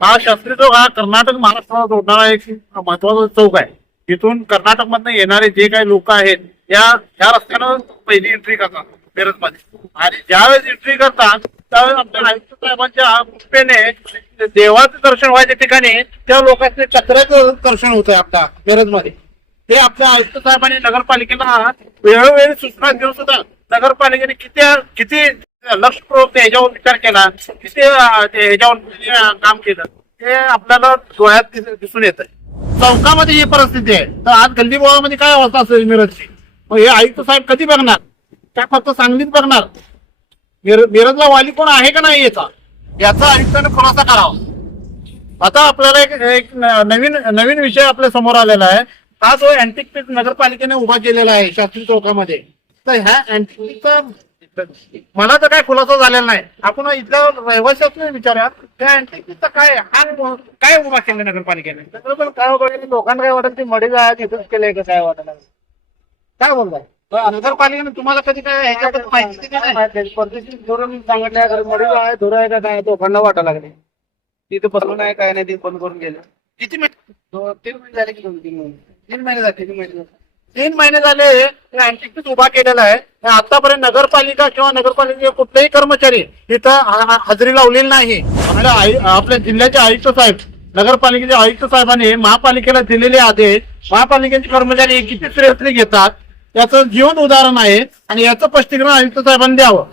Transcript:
हा शास्त्री चौक हा कर्नाटक महाराष्ट्राला जोडणारा एक महत्त्वाचा चौक आहे. तिथून कर्नाटक मधनं येणारे जे काही लोक आहेत या ह्या रस्त्यानं पहिली एंट्री करतात मिरजमध्ये आणि ज्यावेळेस एंट्री करतात त्यावेळेस आपल्या आयुक्त साहेबांच्या कृपेने देवाचं दर्शन व्हायच्या ठिकाणी त्या लोकांचे कचऱ्याचं दर्शन होत आहे आपल्या मिरजमध्ये ते आपल्या आयुक्त साहेबांनी नगरपालिकेला वेळोवेळी सूचना देऊन सुद्धा नगरपालिकेने किती किती लक्षपूर्वक ह्याच्यावर विचार केला तिथे ते ह्याच्यावर काम केलं. ते आपल्याला डोळ्यात दिसून येत आहे चौकामध्ये ही परिस्थिती आहे. तर आज गल्ली बोळामध्ये काय अवस्था असेल मिरजची? मग हे आयुक्त साहेब कधी बघणार? त्या फक्त सांगलीत बघणार. मिरजला वाली कोण आहे का नाही याचा? याचा आयुक्ताने खुलासा करावा. आता आपल्याला एक एक नवीन नवीन विषय आपल्यासमोर आलेला आहे. हा जो अँटिक पीक नगरपालिकेने उभा केलेला आहे शास्त्री चौकामध्ये. तर ह्या अँटिक पीकचा मला तर काय खुलासा झालेला नाही. आपण इथल्या रहिवाशातून विचारूया. त्या अँटिक पीकचा काय हा काय उभा केला नगरपालिकेने? पण काय वगैरे लोकांना काय वाटत ते मडीच आहे तिथंच केलंय का काय वाटत काय बोलताय? नगरपालिकेने तुम्हाला कधी काय ह्याच्याबद्दल माहिती परदेशी धोरण सांगितलं मडीच आहे धोरण आहे का काय? लोकांना वाटायला लागले. तिथे बसलं नाही काय नाही ते बंद करून गेलं. किती दोन तीन महिने झाले की दोन तीन महिने तीन महिने झाले तीन महिने. तीन महिने झाले अँटिक उभा केलेला आहे. आतापर्यंत नगरपालिका किंवा नगरपालिकेचे कुठलेही कर्मचारी इथं हजेरी लावलेली नाही. आपल्या आयु- आपल्या जिल्ह्याचे आयुक्त साहेब नगरपालिकेचे आयुक्त साहेबांनी महापालिकेला दिलेले आदेश महापालिकेचे कर्मचारी किती सिरियसली घेतात. याचं जीवन उदाहरण आहे आणि याचं स्पष्टीकरण आयुक्त साहेबांनी द्यावं.